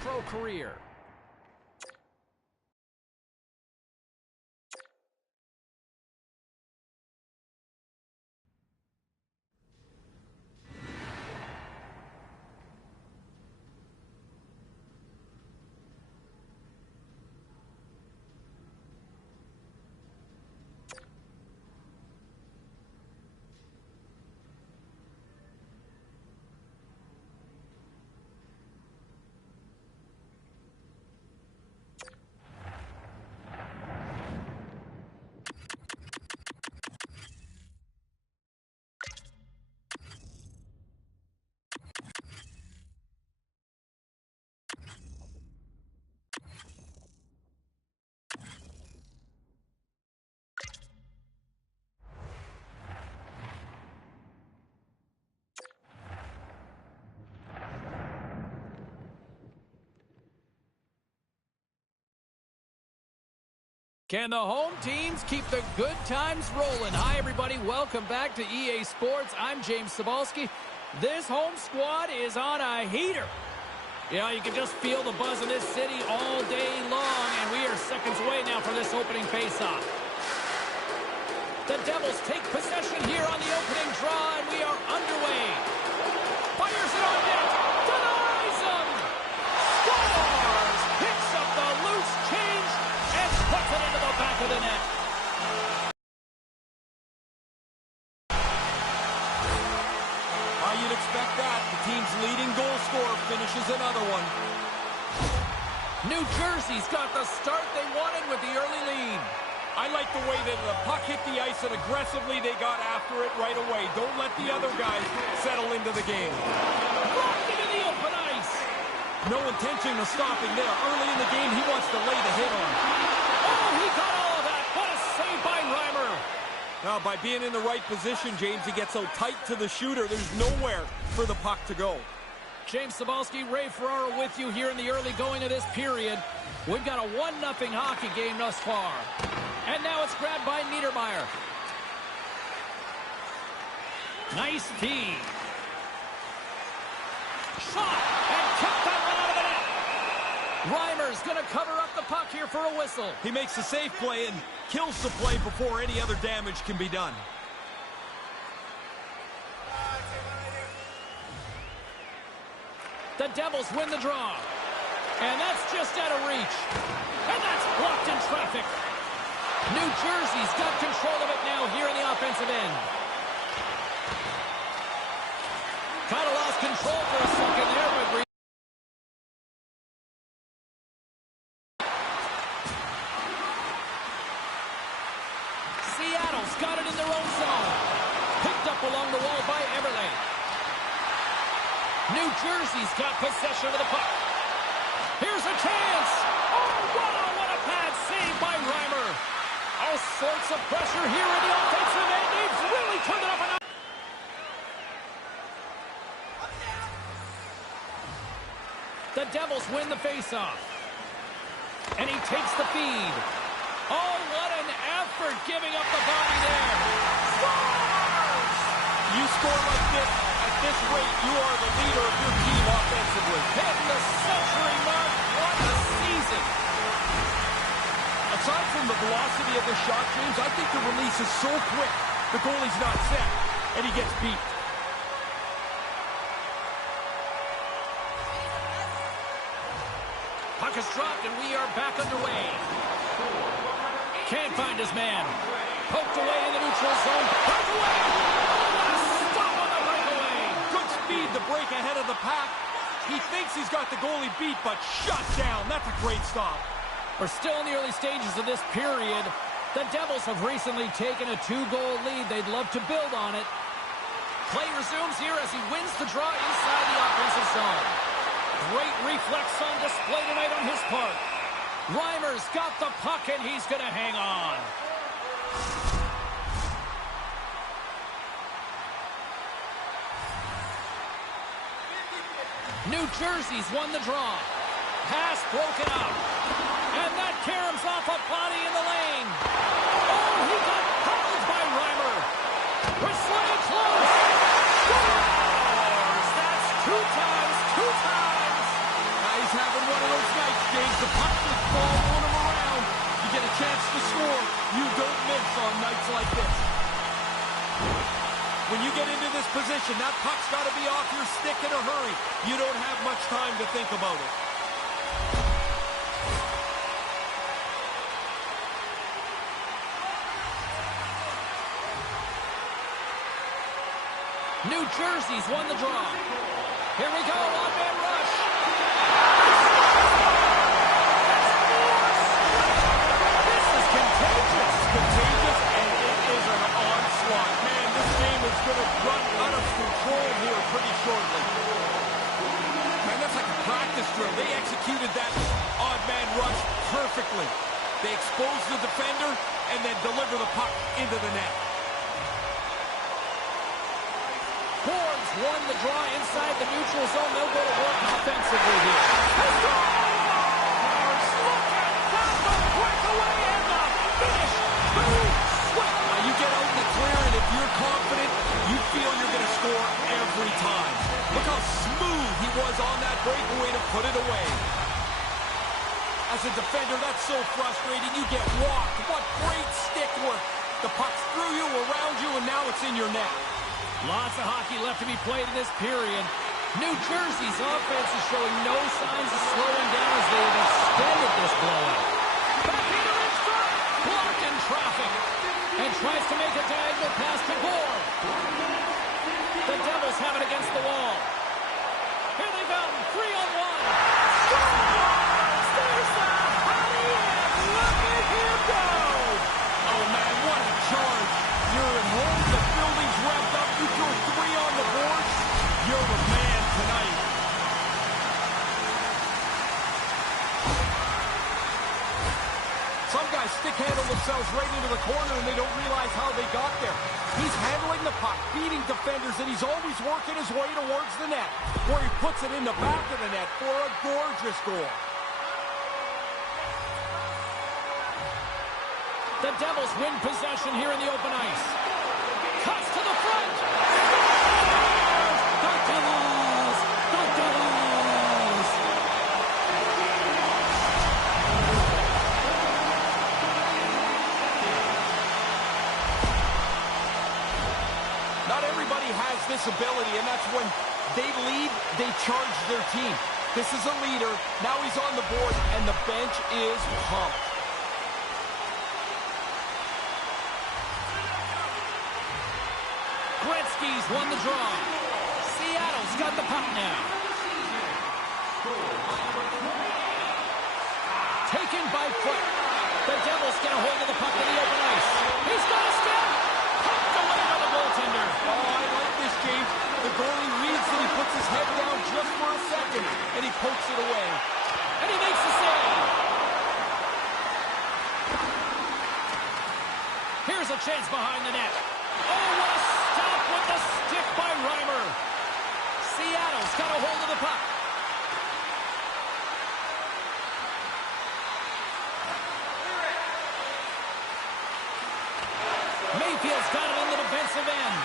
pro career. Can the home teams keep the good times rolling? Hi, everybody. Welcome back to EA Sports. I'm James Cebulski. This home squad is on a heater. You know, you can just feel the buzz of this city all day long, and we are seconds away now for this opening faceoff. The Devils take possession here on the opening draw, and we are underway. Fires it on net. Denies them. Scores. Picks up the loose change and puts it into the back of the net. You'd expect that. The team's leading goal scorer finishes another one. New Jersey's got the start they wanted with the early lead. I like the way that the puck hit the ice and aggressively they got after it right away. Don't let the other guys settle into the game. Blocked into the open ice. No intention of stopping there. Early in the game, he wants to lay the hit on. Oh, he got all of that. What a save by Reimer. Now, by being in the right position, James, he gets so tight to the shooter, there's nowhere for the puck to go. James Cebulski, Ray Ferraro with you here in the early going of this period. We've got a 1-0 hockey game thus far. And now it's grabbed by Niedermeyer. Nice tee. Shot! And kept that one out of the net. Reimer's going to cover up the puck here for a whistle. He makes a safe play and kills the play before any other damage can be done. The Devils win the draw. And that's just out of reach. And that's blocked in traffic. New Jersey's got control of it now here in the offensive end. Kind of lost control for a second there, but Seattle's got it in their own zone. Picked up along the wall by Eberle. New Jersey's got possession of the puck. Here's a chance. Oh, wow, what a pad save by Reimer. All sorts of pressure here in the offensive end. They've really turned it up a notch. The Devils win the faceoff. And he takes the feed. Oh, what an effort giving up the body there. Scores! You score like this, at this rate, you are the leader of your team offensively. Hitting the century mark. What a season. Aside from the velocity of the shot, James, I think the release is so quick, the goalie's not set, and he gets beat. Puck is dropped, and we are back underway. Can't find his man. Poked away in the neutral zone. Breakaway! Oh, what a stop on the breakaway! Good speed to break ahead of the pack. He thinks he's got the goalie beat, but shut down. That's a great stop. We're still in the early stages of this period. The Devils have recently taken a 2-goal lead. They'd love to build on it. Play resumes here as he wins the draw inside the offensive zone. Great reflex on display tonight on his part. Reimer's got the puck, and he's going to hang on. New Jersey's won the draw. Pass broken up. And that caroms off a body in the lane. Oh, he got howled by Reimer. We're slaying close. Scores! That's two times. He's having one James. The puck's just following him around. You get a chance to score. You don't miss on nights like this. When you get into this position, that puck's got to be off your stick in a hurry. You don't have much time to think about it. New Jersey's won the draw. Here we go, one-man rush. This is contagious. Contagious, and it is an onslaught. Man, this game is going to run out of control here pretty shortly. Man, that's like a practice drill. They executed that odd man rush perfectly. They expose the defender and then deliver the puck into the net. Horns won the draw inside the neutral zone. They'll go to work offensively here. He scores! Look at that, the breakaway and the finish. You get out in the clear, and if you're confident, you feel you're going to score every time. Look how smooth he was on that breakaway to put it away. As a defender, that's so frustrating. You get walked. What great stick work. The puck's through you, around you, and now it's in your net. Lots of hockey left to be played in this period. New Jersey's offense is showing no signs of slowing down as they've extended this blowout. Back into in front, blocked in traffic, and tries to make a diagonal pass to Gore. The Devils have it against the wall. Here they go, 3-on-1. Scores! There's the hottie, and look at him go! Oh, man, what a charge. You're at home, the building's wrapped up, you throw 3 on the board, you're the man tonight. Some guys stick-handle themselves right into the corner and they don't realize how they got there. He's handling the puck, beating defenders, and he's always working his way towards the net, where he puts it in the back of the net for a gorgeous goal. The Devils win possession here in the open ice. Cuts to the front. The Devils! The Devils! Not everybody has this ability, and that's when they lead, they charge their team. This is a leader. Now he's on the board, and the bench is pumped. Gretzky's won the draw. Seattle's got the puck now. Taken by foot. The Devils get a hold of the puck in the open ice. He's got a step. Pucked away by the goaltender. Oh, I like this, James. The goalie reads that he puts his head down just for a second, and he pokes it away. And he makes the save. Here's a chance behind the net. Oh, what a stop with the stick by Reimer. Seattle's got a hold of the puck. Mayfield's got it in the defensive end.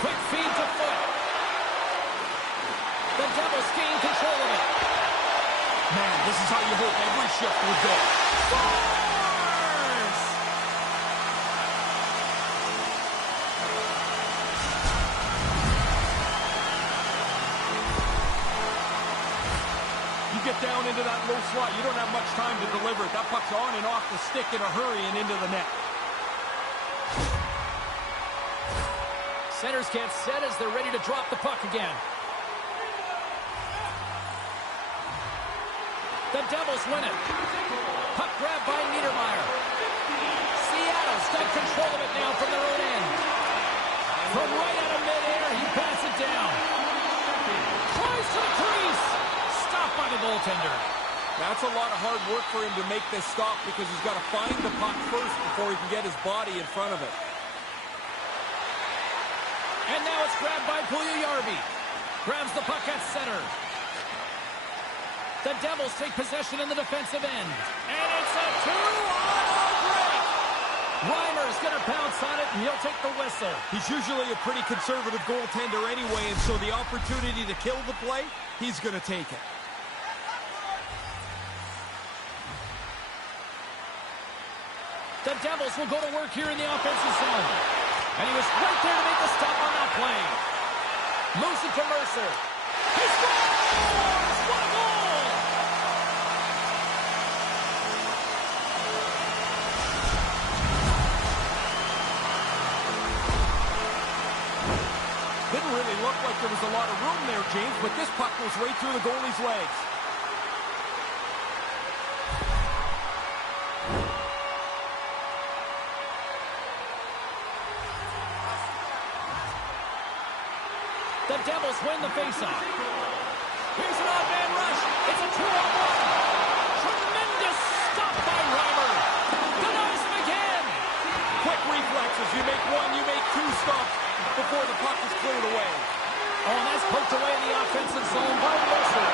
Quick feed to Foot. The Devils gain control of it. Man, this is how you hope every shift would go. Scores! You get down into that low slot, you don't have much time to deliver it. That puck's on and off the stick in a hurry and into the net. Centers get set as they're ready to drop the puck again. The Devils win it. Puck grab by Niedermeyer. Seattle's got control of it now from their own end. From right out of midair, he bats it down. Tries to the crease. Stopped by the goaltender. That's a lot of hard work for him to make this stop because he's got to find the puck first before he can get his body in front of it. And now it's grabbed by Puljujarvi. Grabs the puck at center. The Devils take possession in the defensive end. And it's a 2-on break. Reimer's going to pounce on it, and he'll take the whistle. He's usually a pretty conservative goaltender anyway, and so the opportunity to kill the play, he's going to take it. The Devils will go to work here in the offensive zone. And he was right there to make the stop on that play. Moves it to Mercer. He scores! What a goal! Didn't really look like there was a lot of room there, James, but this puck goes right through the goalie's legs. The Devils win the faceoff. Here's an odd man rush. It's a 2-on-1. Tremendous stop by Reimer. Denies him again. Quick reflexes. You make one, you make two stops before the puck is cleared away. Oh, and that's poked away in the offensive zone by Mercer.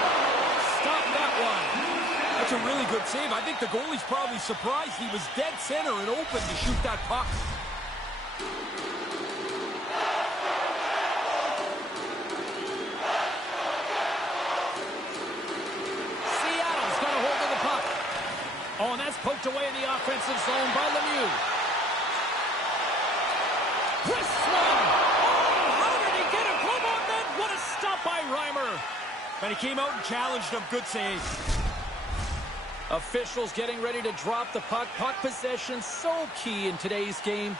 Stop that one. That's a really good save. I think the goalie's probably surprised he was dead center and open to shoot that puck. Oh, and that's poked away in the offensive zone by Lemieux. Twist one! Oh, how did he get a glove on that? What a stop by Reimer. And he came out and challenged him. Good save. Officials getting ready to drop the puck. Puck possession so key in today's game.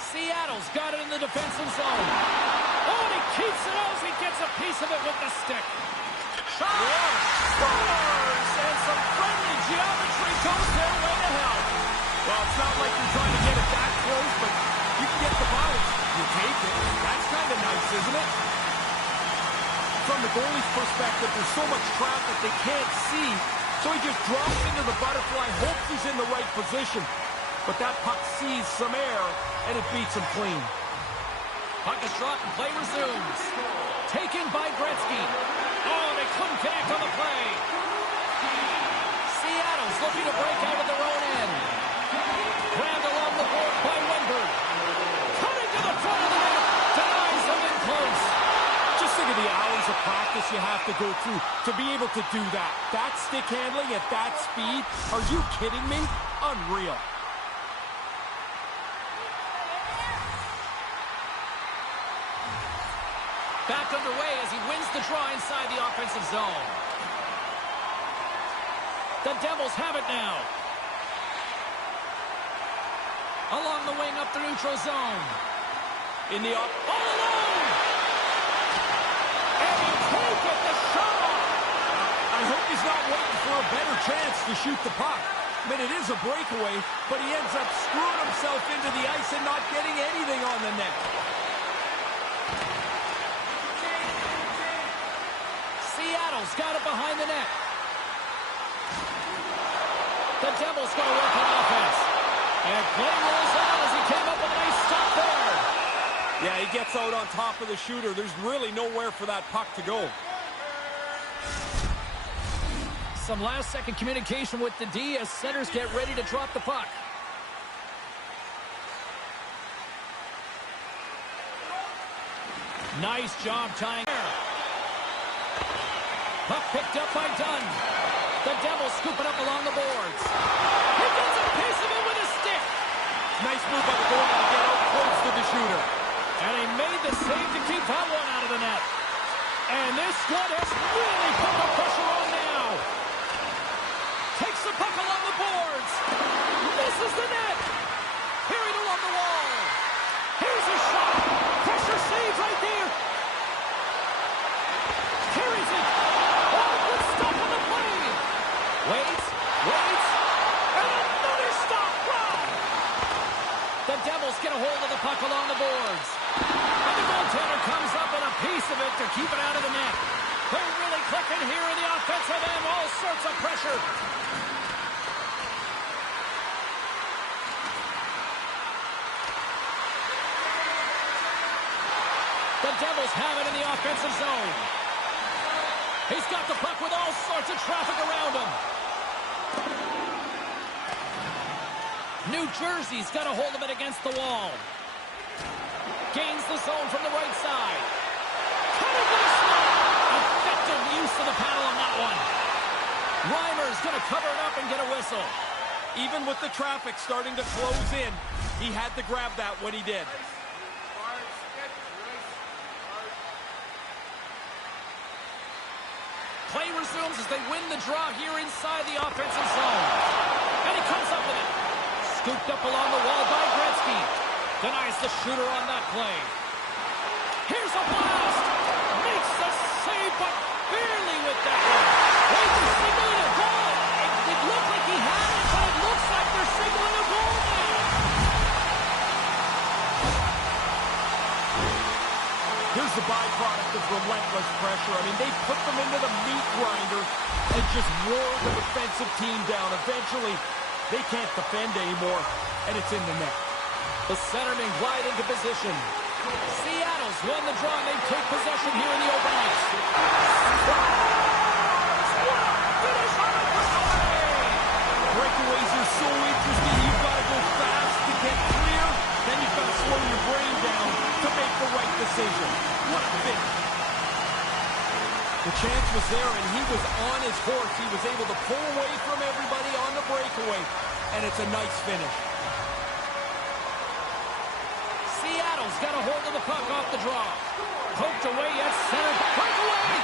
Seattle's got it in the defensive zone. Oh, and he keeps it out as he gets a piece of it with the stick. Shot! Scores! And some friendly geometry goes their way to help. Well, it's not like you're trying to get it that close, but you can get the bounce. You take it. That's kind of nice, isn't it? From the goalie's perspective, there's so much traffic they can't see, so he just drops into the butterfly, hopes he's in the right position. But that puck sees some air, and it beats him clean. Puck is dropped and play resumes. Taken by Gretzky. Oh, they couldn't connect on the play. Seattle's looking to break out of their own end. Grabbed along the board by Wenberg. Cutting to the front of the net. Denies him in close. Just think of the hours of practice you have to go through to be able to do that. That stick handling at that speed. Are you kidding me? Unreal. Back underway as he wins the draw inside the offensive zone. The Devils have it now. Along the wing up the neutral zone. In the up. All alone! And he can't get the shot off. I hope he's not waiting for a better chance to shoot the puck. I mean, it is a breakaway, but he ends up screwing himself into the ice and not getting anything on the net. Seattle's got it behind the net. The Devils going to work on offense. And play rolls on as he came up with a nice stop there. Yeah, he gets out on top of the shooter. There's really nowhere for that puck to go. Some last-second communication with the D as centers get ready to drop the puck. Nice job tying. Puck picked up by Dunn. The Devils scoop it up along the boards. He gets a piece of it with a stick. Nice move by the goalie to get out close to the shooter. And he made the save to keep that one out of the net. And this squad has really put the pressure on now. Takes the puck along the boards. Misses the net. Carried along the wall. Here's a shot. Pressure save right there. Carries it. Oh, good stop on the play. Waits. And another stop. Wow. The Devils get a hold of the puck along the boards. And the goaltender comes up with a piece of it to keep it out of the net. They're really clicking here in the offensive end. All sorts of pressure. The Devils have it in the offensive zone. He's got the puck with all sorts of traffic around him. New Jersey's got a hold of it against the wall. Gains the zone from the right side. Cutting with a slap. Effective use of the paddle on that one. Reimer's going to cover it up and get a whistle. Even with the traffic starting to close in, he had to grab that when he did. Play resumes as they win the draw here inside the offensive zone. And he comes up with it. Scooped up along the wall by Gretzky. Denies the shooter on that play. Here's a blast. Makes the save, but barely with that one. Rangers signaling a goal. It looked like he had it, but it looks like they're signaling a goal now. Here's the byproduct of relentless pressure. I mean, they put them into the meat grinder and just wore the defensive team down. Eventually, they can't defend anymore, and it's in the net. The centermen glide into position. Seattle's won the draw, and they take possession here in the open ice. Breakaways are so interesting. You've got to go fast to get clear. Then you've got to slow your brain down to make the right decision. What a finish. The chance was there, and he was on his horse. He was able to pull away from everybody on the breakaway, and it's a nice finish. Seattle's got a hold of the puck off the draw. Poked away at center. Breakaway!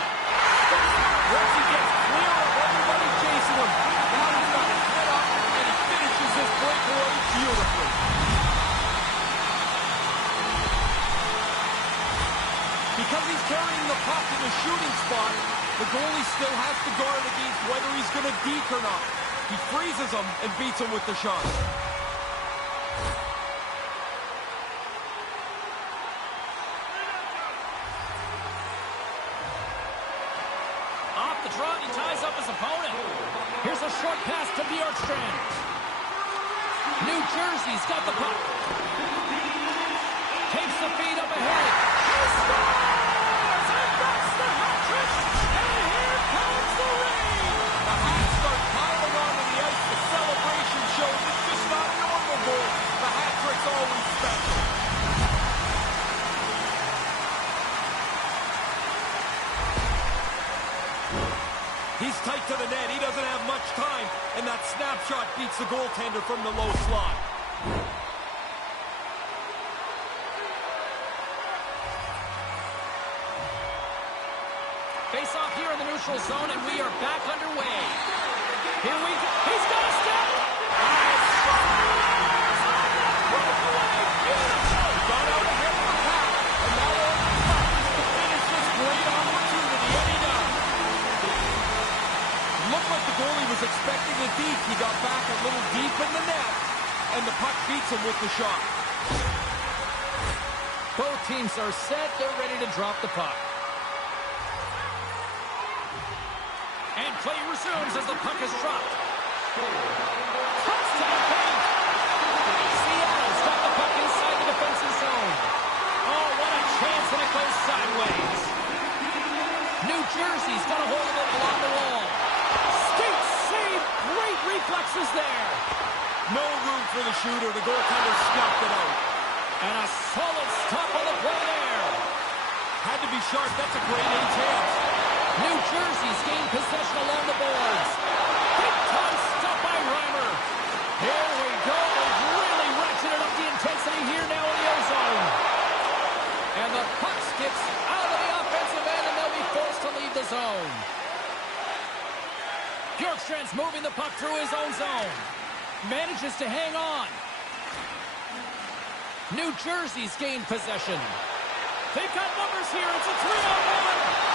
Once he gets clear of everybody chasing him, now he's got his head up, and he finishes his breakaway beautifully. Because he's carrying the puck in the shooting spot, the goalie still has to guard against whether he's going to deke or not. He freezes him and beats him with the shot. Off the draw, he ties up his opponent. Here's a short pass to Bjorkstrand. New Jersey's got the puck. Takes the feed up ahead. He scores! And that's the hat trick! And here comes the rain! The Hats start piling onto the ice. The celebration shows it's just not a normal goal. The hat trick's always special. He's tight to the net. He doesn't have much time. And that snapshot beats the goaltender from the low slot. Face off here in the neutral zone, and we are back underway. Here we go. He's got a step. Breakaway. Beautiful. Got out ahead of the pack. And now on the puck is to finish this great opportunity. And he does. Looked like the goalie was expecting a deke. He got back a little deep in the net. And the puck beats him with the shot. Both teams are set. They're ready to drop the puck. And play resumes as the puck is dropped. Cuts to the paint. Seattle's got the puck inside the defensive zone. Oh, what a chance, and it goes sideways. New Jersey's got a hold of it along the wall. Skate save. Great reflexes there. No room for the shooter. The goaltender snuffed it out. And a solid stop on the play there. Had to be sharp. That's a great A chance. New Jersey's gained possession along the boards. Big time stop by Reimer. Here we go. They've really ratcheted up the intensity here now in the O-zone. And the puck skips out of the offensive end, and they'll be forced to leave the zone. Bjorkstrand's moving the puck through his own zone. Manages to hang on. New Jersey's gained possession. They've got numbers here. It's a 3-on-1.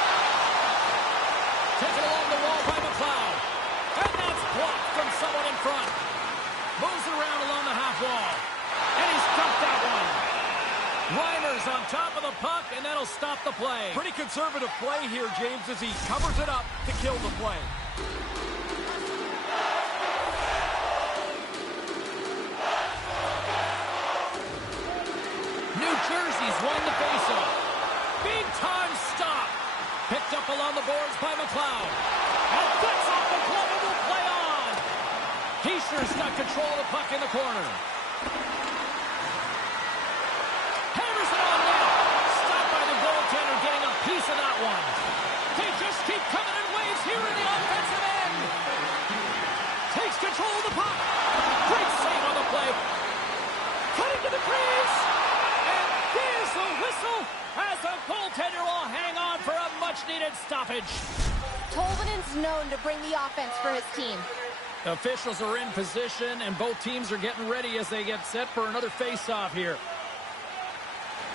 Taken along the wall by McLeod. And that's blocked from someone in front. Moves it around along the half wall. And he's dumped that one. Reimer's on top of the puck, and that'll stop the play. Pretty conservative play here, James, as he covers it up to kill the play. New Jersey's won the faceoff. Big time stop. Picked up along the boards by McLeod. And that's off the glove and will play on. Heischer's got control of the puck in the corner. Hammers it on net. Stopped by the goaltender, getting a piece of that one. They just keep coming in waves here in the offensive end. control of the puck. Great save on the play. Cutting to the crease. And there's the whistle as the goaltender will hang on for a much-needed stoppage. Tolvanen's known to bring the offense for his team. Officials are in position, and both teams are getting ready as they get set for another face-off here.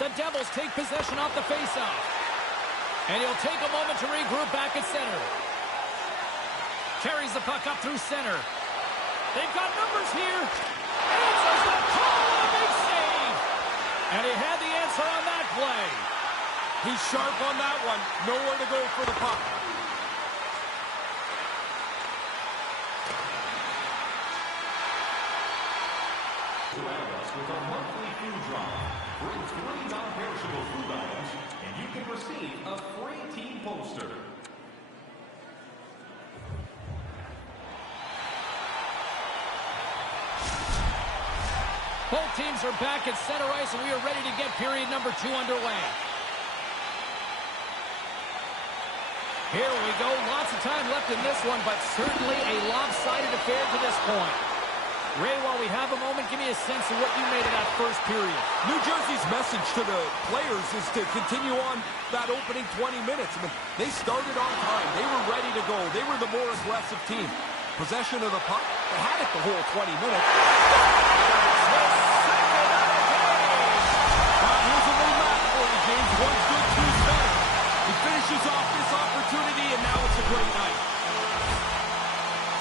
The Devils take possession off the face-off. And he'll take a moment to regroup back at center. Carries the puck up through center. They've got numbers here. Answers the call, and a big save. And he had the answer on that play. He's sharp on that one. Nowhere to go for the puck. With a monthly food drive, bring 3 non-perishable food items, and you can receive a free team poster. Both teams are back at center ice, and we are ready to get period number 2 underway. Here we go. Lots of time left in this one, but certainly a lopsided affair to this point. Ray, while we have a moment, give me a sense of what you made of that first period. New Jersey's message to the players is to continue on that opening 20 minutes. I mean, they started on time. They were ready to go. They were the more aggressive team. Possession of the puck. They had it the whole 20 minutes. Here's a little match for you, James. One's good, two's better. He finishes off this opportunity, and now it's a great night.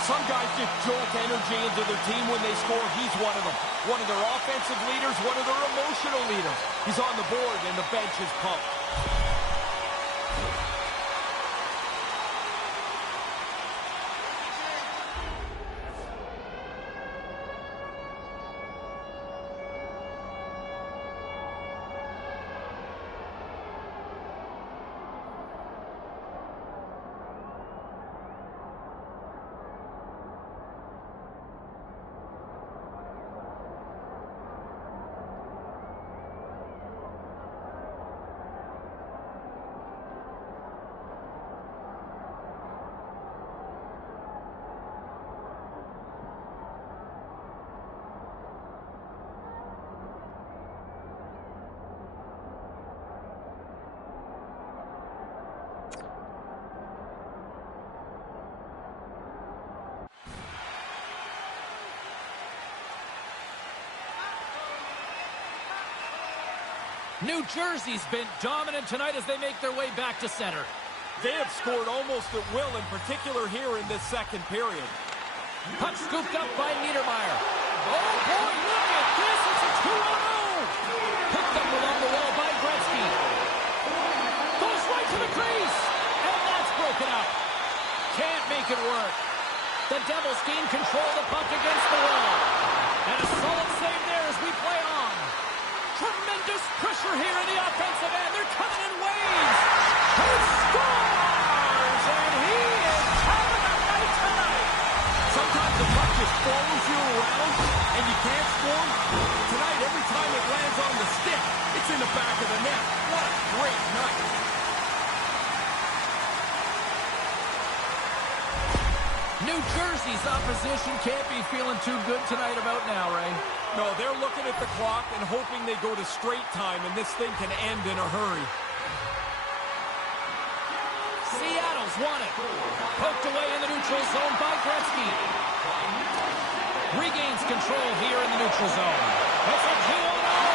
Some guys just jolt energy into their team when they score. He's one of them. One of their offensive leaders, one of their emotional leaders. He's on the board, and the bench is pumped. New Jersey's been dominant tonight as they make their way back to center. They have scored almost at will, in particular here in this second period. Puck scooped up by Niedermeyer. Oh, boy, look at this. It's a 2-on-0. Picked up along the wall by Gretzky. Goes right to the crease. And that's broken up. Can't make it work. The Devils gain control of the puck against the wall. And a solid save there as we play on. Tremendous pressure here in the offensive end. They're coming in waves. He scores! And he is having a night tonight. Sometimes the puck just follows you around and you can't score. Tonight, every time it lands on the stick, it's in the back of the net. What a great night. New Jersey's opposition can't be feeling too good tonight about now, Ray. No, they're looking at the clock and hoping they go to straight time and this thing can end in a hurry. Seattle's won it. Poked away in the neutral zone by Gretzky. Regains control here in the neutral zone. It's a 2-on-0.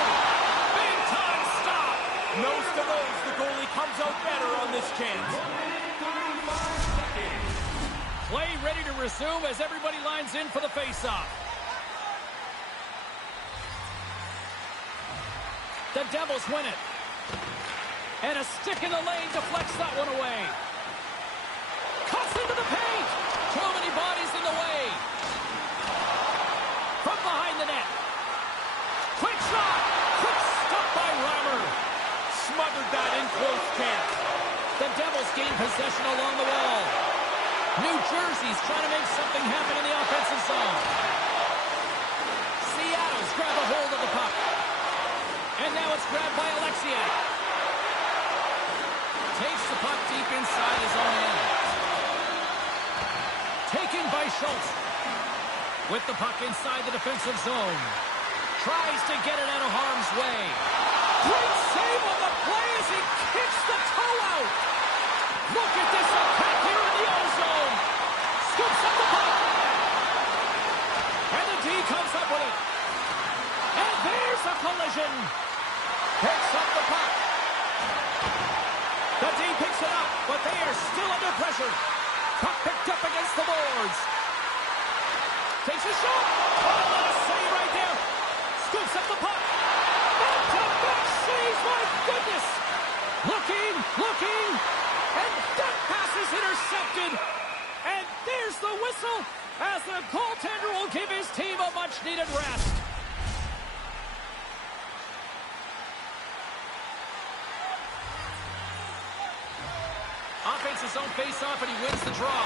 Big time stop. Nose to nose, the goalie comes out better on this chance. Play ready to resume as everybody lines in for the faceoff. The Devils win it. And a stick in the lane deflects that one away. Cuts into the paint. Too many bodies in the way. From behind the net. Quick shot. Quick stop by Reimer. Smothered that in close chance. The Devils gain possession along the wall. New Jersey's trying to make something happen in the offensive zone. Seattle's grab a hold of the puck. And now it's grabbed by Alexiak. Takes the puck deep inside his own end. Taken by Schultz. With the puck inside the defensive zone. Tries to get it out of harm's way. Great save on the play as he kicks the toe out. Look at this attack here in the O-zone. Scoops up the puck. And the D comes up with it. And there's a collision. Picks up the puck. The D picks it up, but they are still under pressure. Puck picked up against the boards. Takes a shot. Oh, what a save right there. Scoops up the puck. Back-to-back saves, my goodness. Looking. And that pass is intercepted. And there's the whistle as the goaltender will give his team a much-needed rest. Offense his own face-off, and he wins the draw.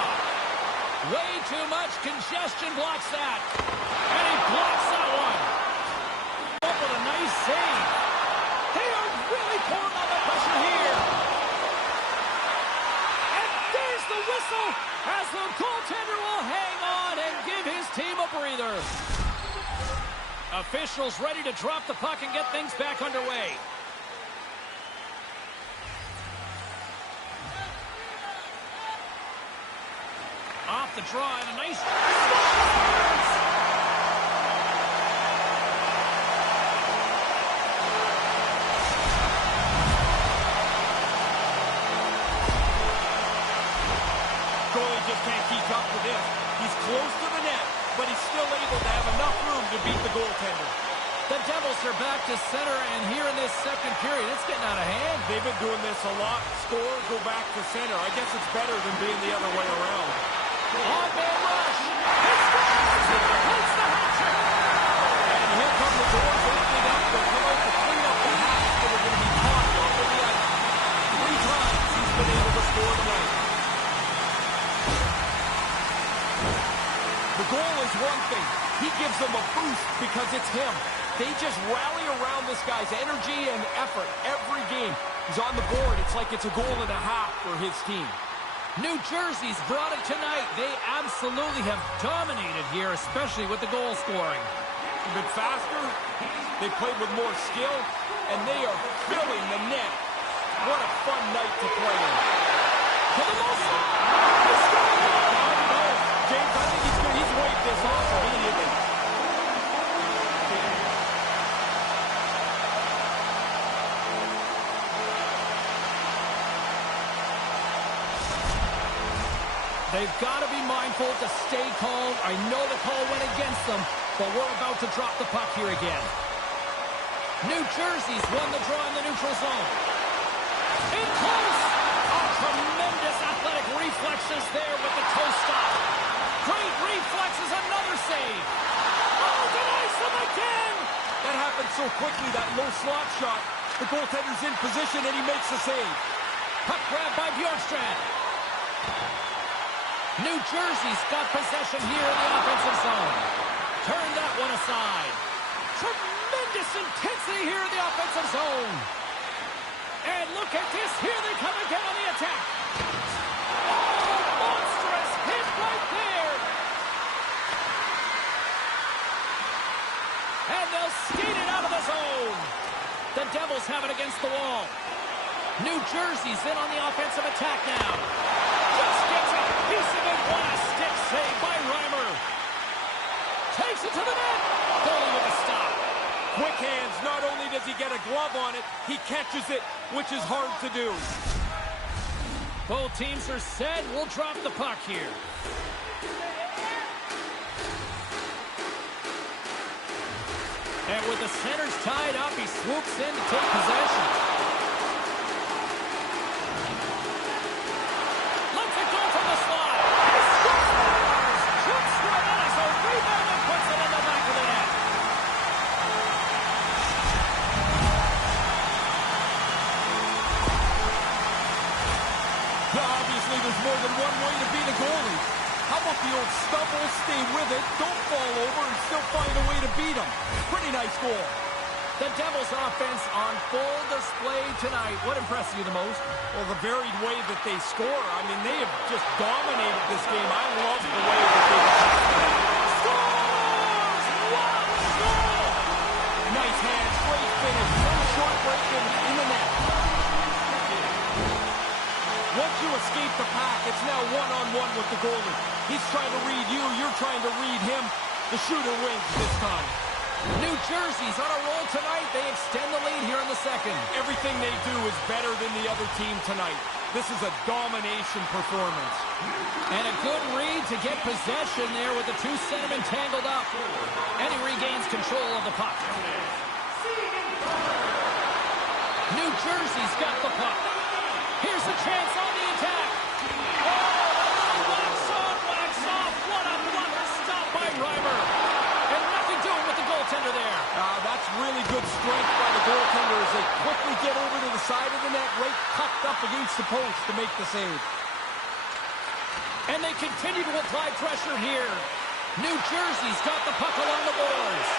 Way too much congestion blocks that. And he blocks that one. Up with a nice save. They are really pouring on the pressure here. And there's the whistle as the goaltender will hang on and give his team a breather. Officials ready to drop the puck and get things back underway. Off the draw and a nice... Goalie just can't keep up with this. He's close to the net, but he's still able to have enough room to beat the goaltender. The Devils are back to center, and here in this second period, it's getting out of hand. They've been doing this a lot. Score, go back to center. I guess it's better than being the other way around. On-man rush. He scores! He completes the hat-trick. And here come the doors opening up. They'll come out to clean up the hats that are going to be tossed over the ice. 3 times he's been able to score tonight. The goal is one thing. He gives them a boost because it's him. They just rally around this guy's energy and effort every game. He's on the board. It's like it's a goal and a half for his team. New Jersey's brought it tonight. They absolutely have dominated here, especially with the goal scoring. They've been faster, they played with more skill, and they are filling the net. What a fun night to play in. For the most James, I think he's waved this off immediately. They've got to be mindful to stay calm. I know the call went against them, but we're about to drop the puck here again. New Jersey's won the draw in the neutral zone. In close! Oh, tremendous athletic reflexes there with the toe stop. Great reflexes, another save. Oh, denies them again! That happened so quickly, that low slot shot. The goaltender's in position, and he makes the save. Puck grab by Bjorkstrand. New Jersey's got possession here in the offensive zone. Turn that one aside. Tremendous intensity here in the offensive zone. And look at this. Here they come again on the attack. Oh, monstrous hit right there. And they'll skate it out of the zone. The Devils have it against the wall. New Jersey's in on the offensive attack now. Just gets a piece of it. What a stick save by Reimer. Takes it to the net. Goalie with a stop. Quick hands. Not only does he get a glove on it, he catches it, which is hard to do. Both teams are set. We'll drop the puck here. And with the centers tied up, he swoops in to take possession. There's more than one way to beat a goalie. How about the old stumble, stay with it, don't fall over, and still find a way to beat him? Pretty nice goal. The Devils' offense on full display tonight. What impressed you the most? Well, the varied way that they score. I mean, they have just dominated this game. I love the way that they've attacked tonight. Score! goalie. He's trying to read you. You're trying to read him. The shooter wins this time. New Jersey's on a roll tonight. They extend the lead here in the second. Everything they do is better than the other team tonight. This is a domination performance. And a good read to get possession there with the two centermen tangled up. And he regains control of the puck. New Jersey's got the puck. Here's a chance on the attack. Oh, wax on, wax off. What a blunder stop by Reimer. And nothing doing with the goaltender there. That's really good strength by the goaltender as they quickly get over to the side of the net, right tucked up against the post to make the save. And they continue to apply pressure here. New Jersey's got the puck along the boards.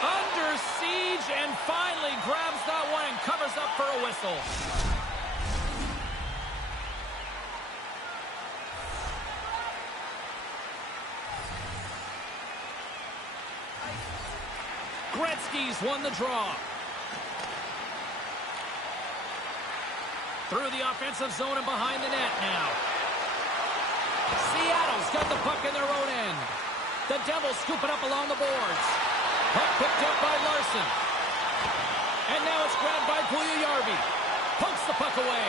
Under siege and finally grabs that one and covers up for a whistle. Gretzky's won the draw. Through the offensive zone and behind the net now. Seattle's got the puck in their own end. The Devils scoop it up along the boards. Puck picked up by Larson. And now it's grabbed by Puljujarvi. Pokes the puck away.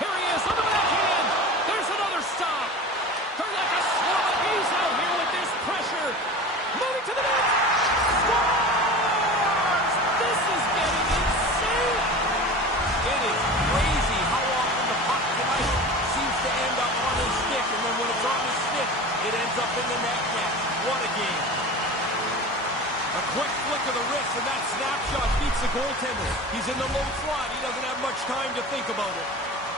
Here he is on the backhand. There's another stop. They're like a swarm of bees out here with this pressure. Moving to the net. Scores! This is getting insane. It is crazy how often the puck tonight seems to end up on his stick, and then when it's on his stick, it ends up in the net. What a game. A quick flick of the wrist, and that snapshot beats the goaltender. He's in the low slot. He doesn't have much time to think about it.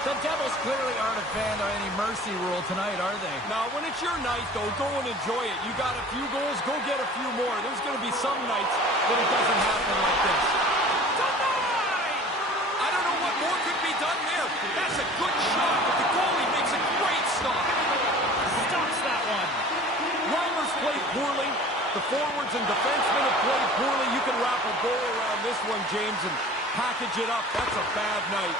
The Devils clearly aren't a fan of any mercy rule tonight, are they? Now, when it's your night, though, go and enjoy it. You got a few goals, go get a few more. There's going to be some nights that it doesn't happen like this. Denied! I don't know what more could be done there. That's a good shot, but the goalie makes a great stop. Stops that one. Reimer's played poorly. The forwards and defensemen have played poorly. You can wrap a goal around this one, James, and package it up. That's a bad night.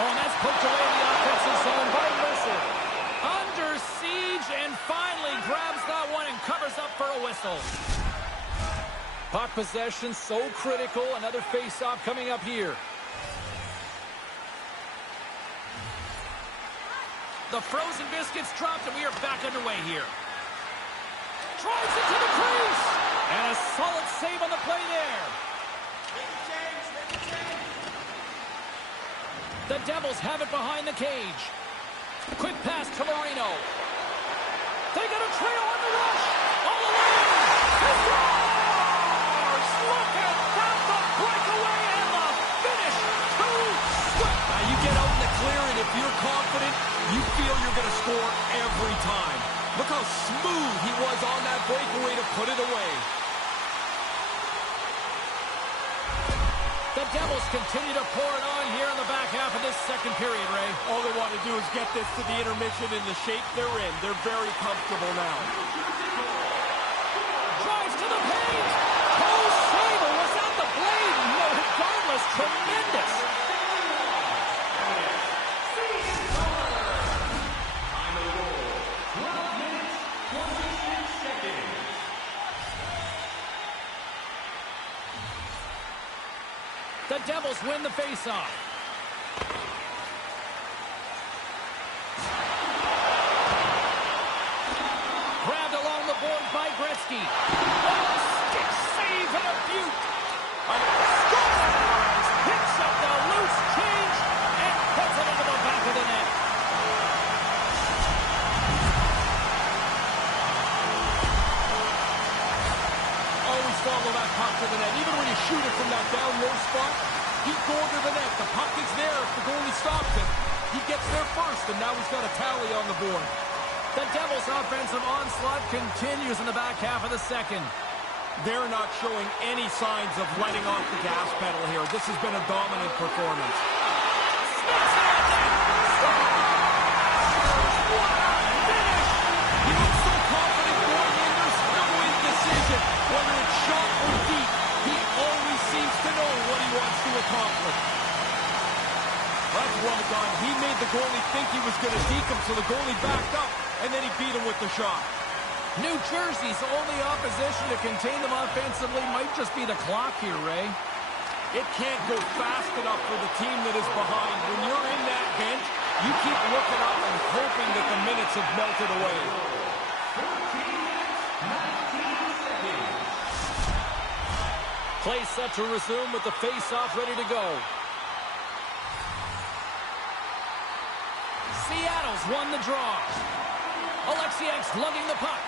Oh, and that's poked away in the offensive zone by Mercer. Under siege and finally grabs that one and covers up for a whistle. Puck possession so critical. Another face-off coming up here. The frozen biscuits dropped and we are back underway here. Drives it to the crease. And a solid save on the play there. The Devils have it behind the cage. Quick pass to Marino. They got a trail on the rush. All alone. He scores! Look at that, the breakaway and the finish. Too swift. Now you get out in the clear, and if you're confident, you feel you're going to score every time. Look how smooth he was on that breakaway to put it away. The Devils continue to pour it on here in the back half of this second period, Ray. All they want to do is get this to the intermission in the shape they're in. They're very comfortable now. Drives to the paint. Oh, Saber was at the blade. No, regardless, tremendous. Time of the goal, 12 minutes, 26 seconds. The Devils win the faceoff. Grabbed along the board by Gretzky. Oh, stick save and a beaut. Scores! Picks up the loose change and puts it into the back of the net. Always follow that puck to the net. Even when you shoot it from that down low spot, keep going to the net. The puck is there. If the goalie stops it, he gets there first, and now he's got a tally on the board. The Devils' offensive onslaught continues in the back half of the second. They're not showing any signs of letting off the gas pedal here. This has been a dominant performance. Smith's on net. What a finish! He looks so confident going in. There's no indecision. Whether it's short or deep, he always seems to know what he wants to accomplish. That's well done. He made the goalie think he was going to deke him, so the goalie backed up, and then he beat him with the shot. New Jersey's only opposition to contain them offensively might just be the clock here, Ray. It can't go fast enough for the team that is behind. When you're in that bench, you keep looking up and hoping that the minutes have melted away. 14 minutes, 19 seconds. Play set to resume with the face-off ready to go. Seattle's won the draw. Alexiak's lugging the puck.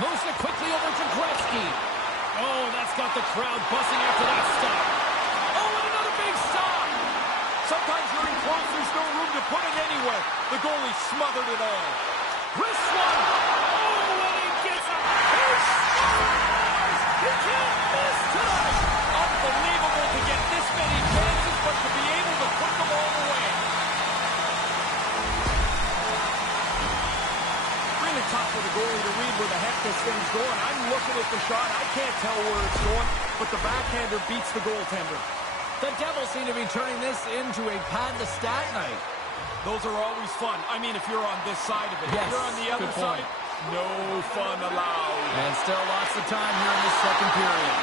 Moves it quickly over to Gretzky. Oh, that's got the crowd buzzing after that stop. Oh, and another big stop. Sometimes you're in close, there's no room to put it anywhere. The goalie smothered it all. Wrist one. Oh, and he gets a... He scores! He can't miss tonight. Unbelievable to get this many chances, but to be able to put them all away. Really tough for the goalie to read where the heck this thing's going. I'm looking at the shot. I can't tell where it's going, but the backhander beats the goaltender. The Devils seem to be turning this into a pad the stat night. Those are always fun. I mean, if you're on this side of it. Yes, if you're on the other side, no fun allowed. And still lots of time here in the second period.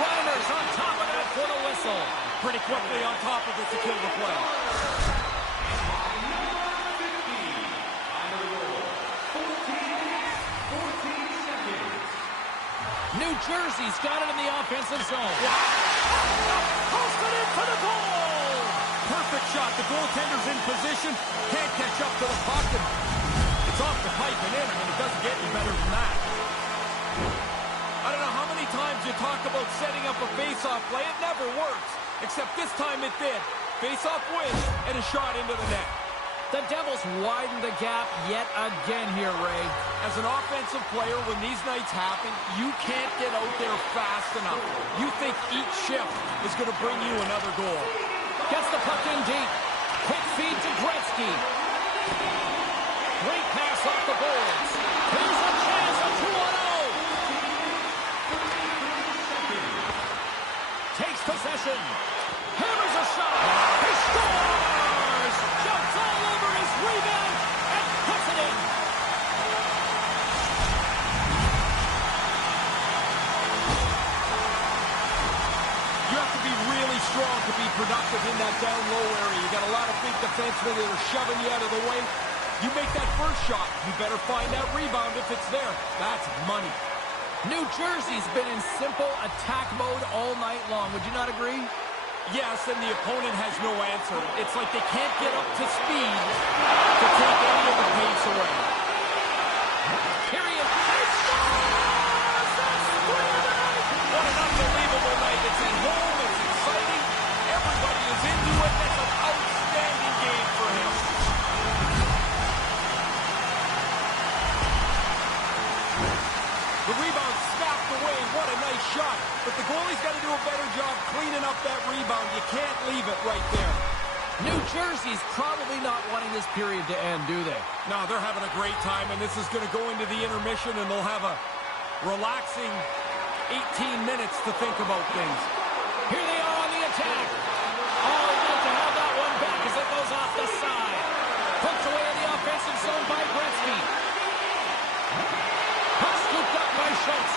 Reimer's on top of that for the whistle. Pretty quickly on top of it to kill the play. New Jersey's got it in the offensive zone. Posted it to the goal! Perfect shot. The goaltender's in position. Can't catch up to the puck. It's off the pipe and in. I mean, it doesn't get any better than that. I don't know how many times you talk about setting up a face-off play. It never works. Except this time it did. Face-off win and a shot into the net. The Devils widen the gap yet again here, Ray. As an offensive player, when these nights happen, you can't get out there fast enough. You think each shift is going to bring you another goal. Gets the puck in deep. Quick feed to Gretzky. Great pass off the boards. Here's a chance, a 2-on-0. Takes possession. Hammers a shot. He scores! Jumps all over his rebound and puts it in. You have to be really strong to be productive in that down-low area. You got a lot of big defensemen that are shoving you out of the way. You make that first shot, you better find that rebound if it's there. That's money. New Jersey's been in simple attack mode all night long. Would you not agree? Yes, and the opponent has no answer. It's like they can't get up to speed to take any of the pace away. Here he is. He scores! That's 3 of the night! What an unbelievable night. It's at home, it's exciting. Everybody is into it. That's an outstanding game for him. The rebound snapped away. What a nice shot. But the goalie's got to do a better job cleaning up that rebound. You can't leave it right there. New Jersey's probably not wanting this period to end, do they? No, they're having a great time, and this is going to go into the intermission, and they'll have a relaxing 18 minutes to think about things. Here they are on the attack. Oh, good to have that one back as it goes off the side. Poked away in the offensive zone by Gretzky. Puck scooped up by Schultz.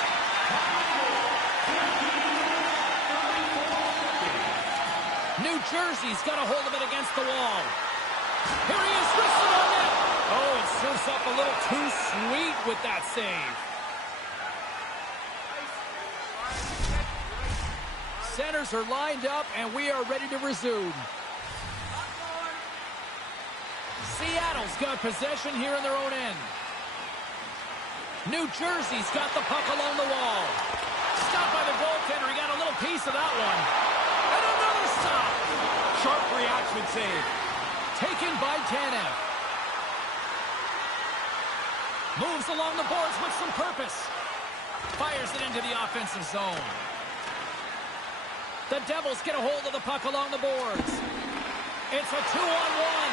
New Jersey's got a hold of it against the wall. Here he is, wristed on net. Oh, it serves up a little too sweet with that save. Centers are lined up, and we are ready to resume. Seattle's got possession here in their own end. New Jersey's got the puck along the wall. Stopped by the goaltender. He got a little piece of that one. And another stop. Sharp reaction save. Taken by Tanev. Moves along the boards with some purpose. Fires it into the offensive zone. The Devils get a hold of the puck along the boards. It's a 2-on-1.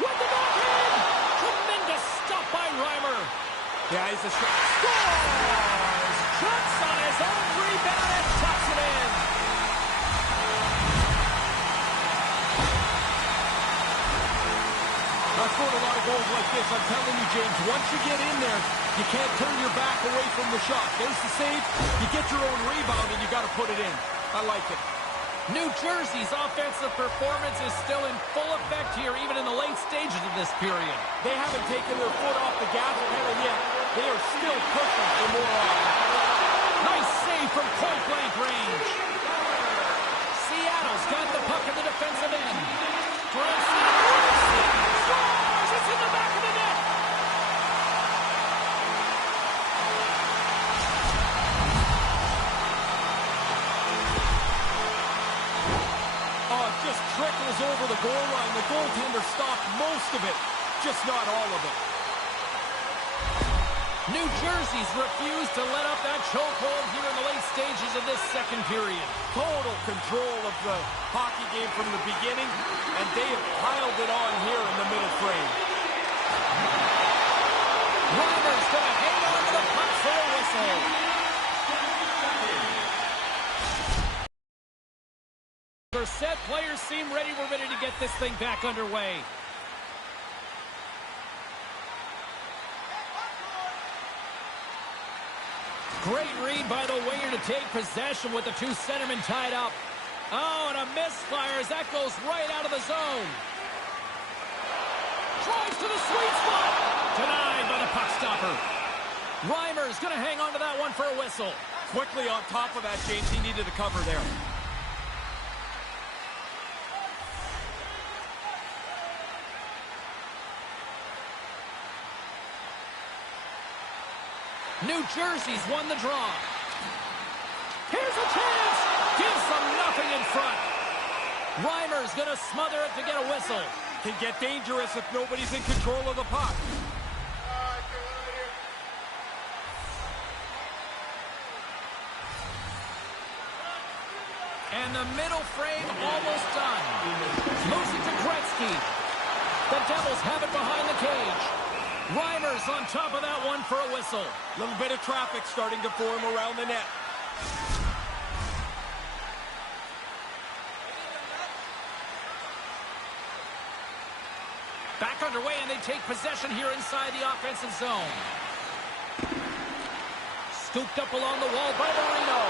With the backhand. Tremendous stop by Reimer. Yeah, he's a shot. Scores! Trips on his own rebound and tucks it in. I've scored a lot of goals like this. I'm telling you, James, once you get in there, you can't turn your back away from the shot. There's the save. You get your own rebound, and you got to put it in. I like it. New Jersey's offensive performance is still in full effect here, even in the late stages of this period. They haven't taken their foot off the gas pedal yet. They are still pushing for more offense. Nice save from point-blank range. Seattle's got the puck in the defensive end. Scores! It's in the back of the net! Oh, it just trickles over the goal line. The goaltender stopped most of it, just not all of it. New Jersey's refused to let up that chokehold here in the late stages of this second period. Total control of the hockey game from the beginning, and they have piled it on here in the middle frame. Reimer's going to hang on to the puck for a whistle. They're set. Players seem ready. We're ready to get this thing back underway. Great read by the winger to take possession with the two centermen tied up. Oh, and a misfire as that goes right out of the zone. Drives to the sweet spot. Denied by the puck stopper. Reimer's going to hang on to that one for a whistle. Quickly on top of that, James. He needed a cover there. New Jersey's won the draw. Here's a chance. Gives them nothing in front. Reimer's going to smother it to get a whistle. Can get dangerous if nobody's in control of the puck. And the middle frame almost done. Moves it to Gretzky. The Devils have it behind the cage. Reimer's on top of that one for a whistle. A little bit of traffic starting to form around the net. Back underway, and they take possession here inside the offensive zone. Scooped up along the wall by Marino.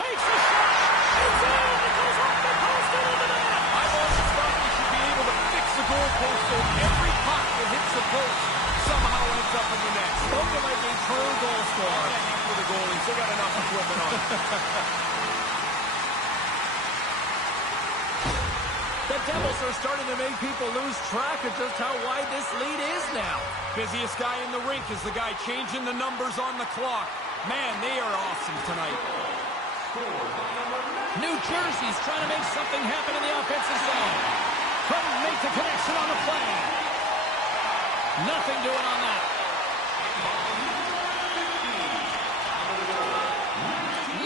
Takes a shot. It's in. It goes off the post and into the net. I've always thought we should be able to fix the goalpost so every puck that hits the post somehow ends up in the net. Spoken like a true goal scorer. For the goalies, they got enough equipment on. The Devils are starting to make people lose track of just how wide this lead is now. Busiest guy in the rink is the guy changing the numbers on the clock. Man, they are awesome tonight. New Jersey's trying to make something happen in the offensive zone. Couldn't make the connection on the play. Nothing doing on that.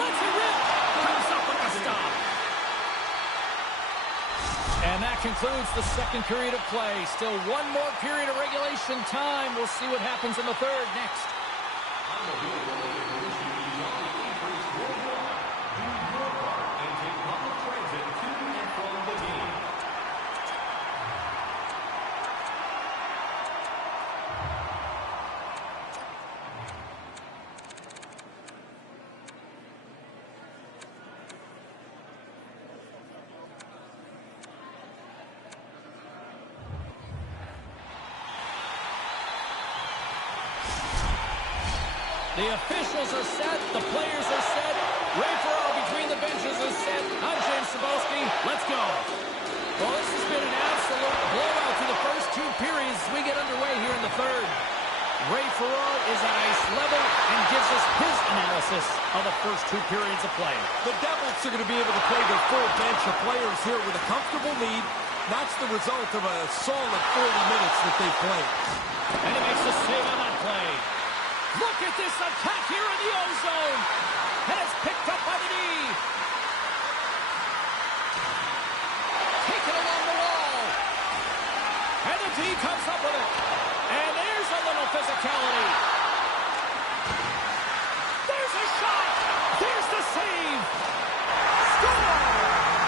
Let's it rip. Comes up with a stop. And that concludes the second period of play. Still one more period of regulation time. We'll see what happens in the third next. The officials are set. The players are set. Ray Ferraro between the benches is set. I'm James Cebulski. Let's go. Well, this has been an absolute blowout through the first two periods as we get underway here in the third. Ray Ferraro is on ice level and gives us his analysis of the first two periods of play. The Devils are going to be able to play their full bench of players here with a comfortable lead. That's the result of a solid 40 minutes that they've played. And he makes the save on that play. Look at this attack here in the O-zone. And it's picked up by the D. Taken along the wall. And the D comes up with it. And there's a little physicality. There's a shot. There's the save. Score.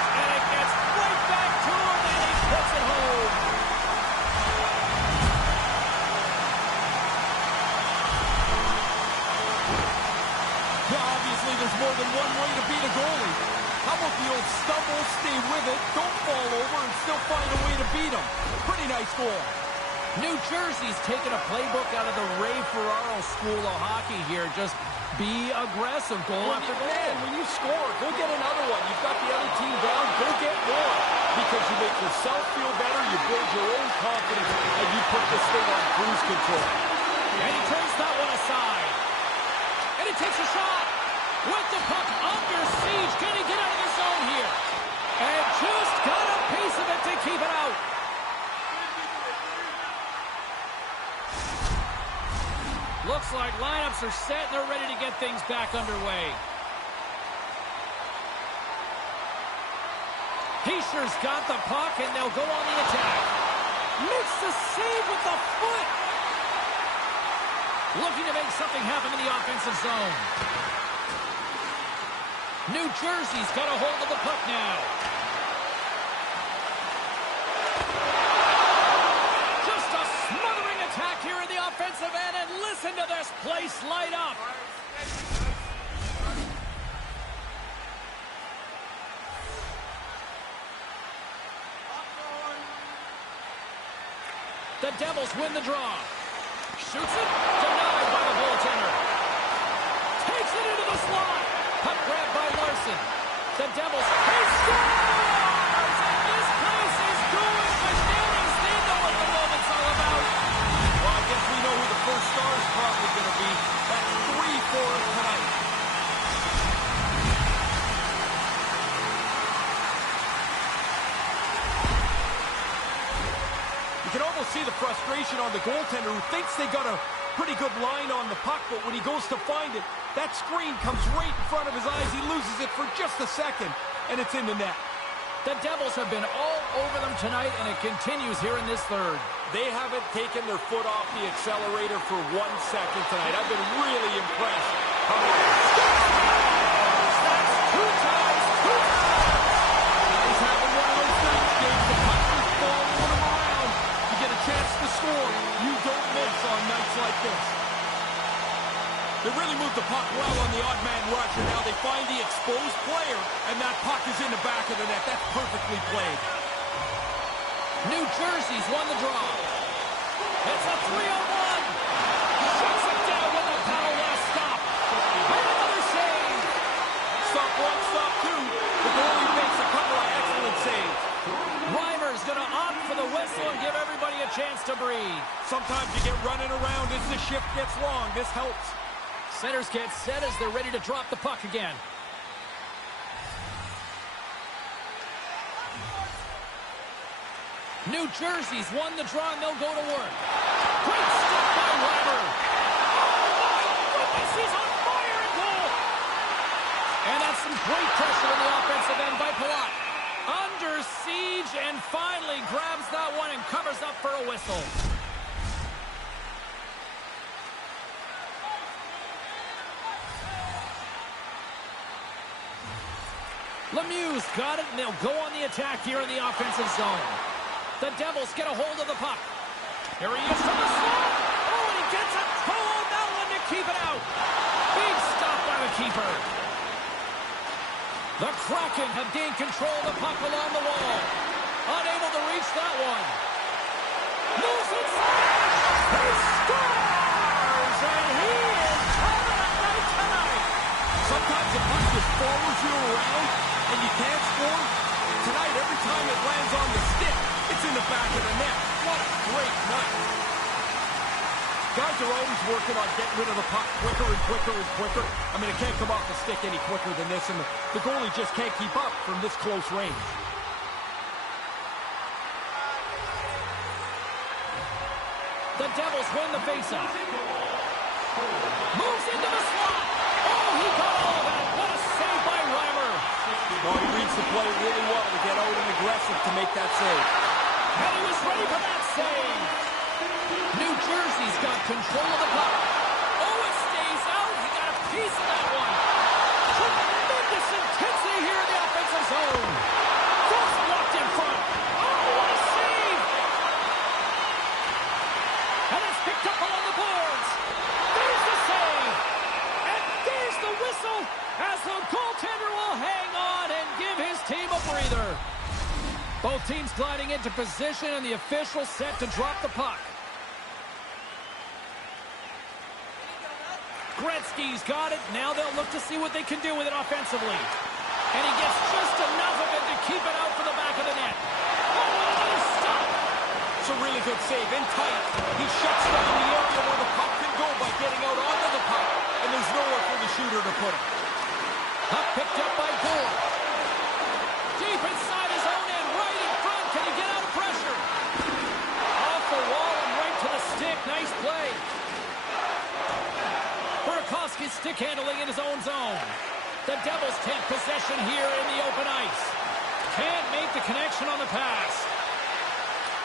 And it gets right back to him, and he puts it home. Yeah, obviously there's more than one way to beat a goalie. How about the old stumble, stay with it, don't fall over, and still find a way to beat him? Pretty nice goal. New Jersey's taking a playbook out of the Ray Ferraro school of hockey here. Just be aggressive, goal after goal. Man, when you score, go get another one. You've got the other team down, go get more. Because you make yourself feel better, you build your own confidence, and you put this thing on cruise control. And he turns that one aside. And he takes a shot. With the puck under siege. Can he get out of the zone here? And just got a piece of it to keep it out. Looks like lineups are set and they're ready to get things back underway. Heischer's got the puck and they'll go on the attack. Makes the save with the foot. Looking to make something happen in the offensive zone. New Jersey's got a hold of the puck now. Just a smothering attack here in the offensive end, and listen to this place light up. The Devils win the draw. Shoots it. Denied by the goaltender. Takes it into the slot. Puck grab by Larson. The Devils. He scores! And this place is going bananas. They know what the moment's all about. Well, I guess we know who the first star is probably going to be. That's 3 for him tonight. You can almost see the frustration on the goaltender who thinks they got a pretty good line on the puck, but when he goes to find it, that screen comes right in front of his eyes. He loses it for just a second, and it's in the net. The Devils have been all over them tonight, and it continues here in this third. They haven't taken their foot off the accelerator for 1 second tonight. I've been really impressed. That's two times. He's having one of those things, James. The puck is following him around. You get a chance to score. You don't miss on nights like this. They really moved the puck well on the odd man rush, and now they find the exposed player, and that puck is in the back of the net. That's perfectly played. New Jersey's won the draw. It's a 3-on-1. Shuts it down with a power last stop. And another save. Stop one, stop two. The goalie makes a couple of excellent saves. Reimer's going to opt for the whistle and give everybody a chance to breathe. Sometimes you get running around as the shift gets long. This helps. Centers get set as they're ready to drop the puck again. New Jersey's won the draw and they'll go to work. Great stop by Reimer. Oh my goodness, he's on fire in goal. And that's some great pressure in the offensive end by Palat. Under siege and finally grabs that one and covers up for a whistle. Lemieux's got it, and they'll go on the attack here in the offensive zone. The Devils get a hold of the puck. Here he is from the slot. Oh, and he gets a toe on that one to keep it out. Big stop by the keeper. The Kraken have gained control of the puck along the wall. Unable to reach that one. Moves inside. He scores! And he is having a night tonight. Sometimes the puck just follows you around and you can't score. Tonight, every time it lands on the stick, it's in the back of the net. What a great night. Guys are always working on getting rid of the puck quicker and quicker and quicker. I mean, it can't come off the stick any quicker than this, and the goalie just can't keep up from this close range. The Devils win the faceoff. Moves into the slot. Oh, he got all of that. What a save by Reimer. Well, he reads the play really well to get out and aggressive to make that save. And he was ready for that save. New Jersey's got control of the puck. Oh, it stays out. He got a piece of that one. Tremendous intensity here in the offensive zone. Cross blocked in front. Oh, what a save. And it's picked up along the boards. There's the save. And there's the whistle as the goaltender will hang on and give his team a breather. Both teams gliding into position, and the official set to drop the puck. Gretzky's got it. Now they'll look to see what they can do with it offensively. And he gets just enough of it to keep it out for the back of the net. Oh, another stop! It's a really good save, in tight. He shuts down the area where the puck can go by getting out onto the puck, and there's nowhere for the shooter to put it. Puck picked up by Gould. Deep inside his own end, right in front. Can he get out of pressure? Off the wall and right to the stick. Nice play. Burakovsky's stick handling in his own zone. The Devils take possession here in the open ice. Can't make the connection on the pass.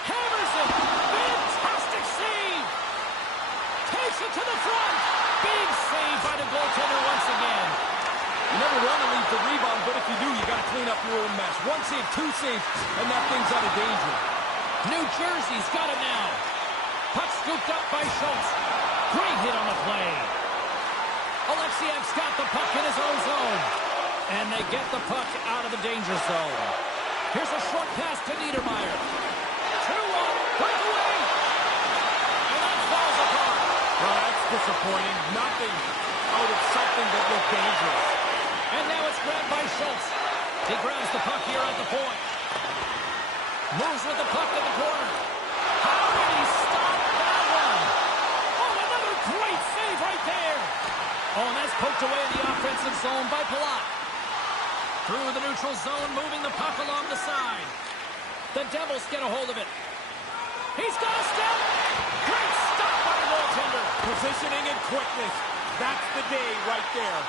Hammers it. Fantastic save. Takes it to the front. Big save by the goaltender once again. You never want to leave the rebound, but if you do, you got to clean up your own mess. One save, two saves, and that thing's out of danger. New Jersey's got it now. Puck scooped up by Schultz. Great hit on the play. Alexiev's got the puck in his own zone. And they get the puck out of the danger zone. Here's a short pass to Niedermeyer. 2-1, breakaway. And that falls apart. Well, that's disappointing. Nothing out of something that looked dangerous. And now it's grabbed by Schultz. He grabs the puck here at the point. Moves with the puck to the corner. How did he stop that one? Oh, another great save right there. Oh, and that's poked away in the offensive zone by Palat. Through the neutral zone, moving the puck along the side. The Devils get a hold of it. He's got a step. Great stop by the goaltender. Positioning and quickness. That's the day right there.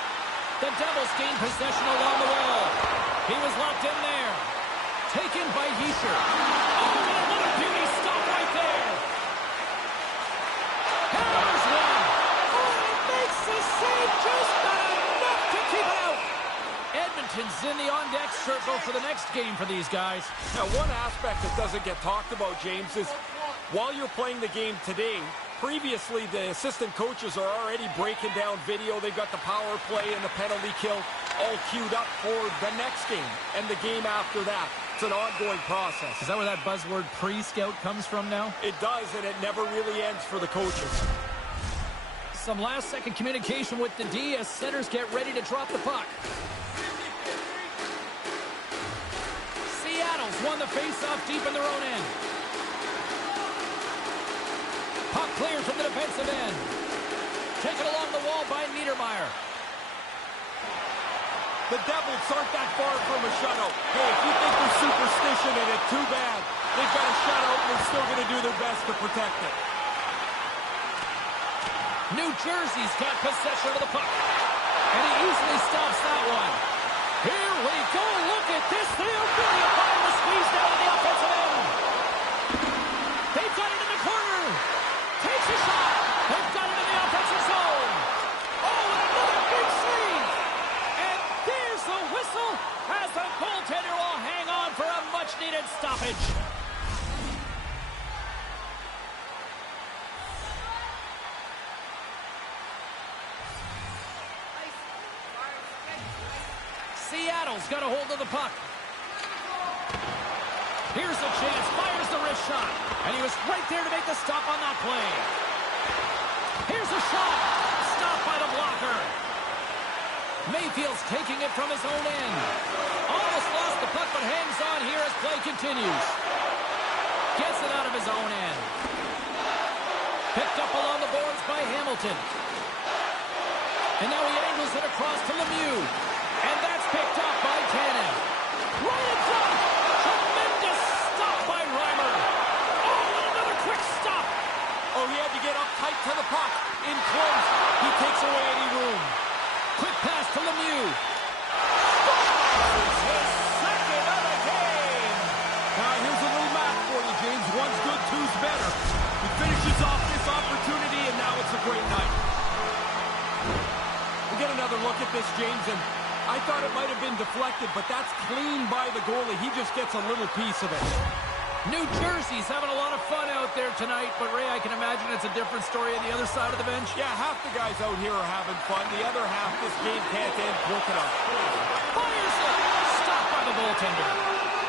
The Devils gain possession along the wall. He was locked in there. Taken by Heischer. Oh, and what a beauty stop right there. Hammers one. Oh, he makes the save just not enough to keep it out. Edmonton's in the on-deck circle for the next game for these guys. Now, one aspect that doesn't get talked about, James, is while you're playing the game today, previously the assistant coaches are already breaking down video. They've got the power play and the penalty kill all queued up for the next game and the game after that. It's an ongoing process. Is that where that buzzword pre-scout comes from now? It does, and it never really ends for the coaches. Some last-second communication with the D as centers get ready to drop the puck. Seattle's won the face-off deep in their own end. Puck cleared from the defensive end. Taken along the wall by Niedermeyer. The Devils aren't that far from a shutout. Hey, if you think they're superstition in it, too bad. They've got a shutout and they're still going to do their best to protect it. New Jersey's got possession of the puck. And he easily stops that one. Here we go. Look at this. They're really applying the squeeze down to the offensive end. They've got it in the corner. Takes a shot. They've got it in the offensive zone. Oh, and another big save. And there's the whistle as the goaltender will hang on for a much-needed stoppage. Seattle's got a hold of the puck. Here's a chance. Fires the wrist shot. And he was right there to make the stop on that play. Here's a shot. Stopped by the blocker. Mayfield's taking it from his own end. Almost lost the puck, but hangs on here as play continues. Gets it out of his own end. Picked up along the boards by Hamilton. And now he angles it across to Lemieux. And that's picked up by Tanev. Right in front. Tremendous stop by Reimer. Oh, and another quick stop. Oh, he had to get up tight to the puck. In close. He takes away any room. Quick pass to Lemieux. Scores his second of the game. Now, here's a little math for you, James. One's good, two's better. He finishes off this opportunity, and now it's a great night. We get another look at this, James, and I thought it might have been deflected, but that's clean by the goalie. He just gets a little piece of it. New Jersey's having a lot of fun out there tonight, but Ray, I can imagine it's a different story on the other side of the bench. Yeah, half the guys out here are having fun. The other half, this game can't end quick enough. Fires it! Stopped by the goaltender.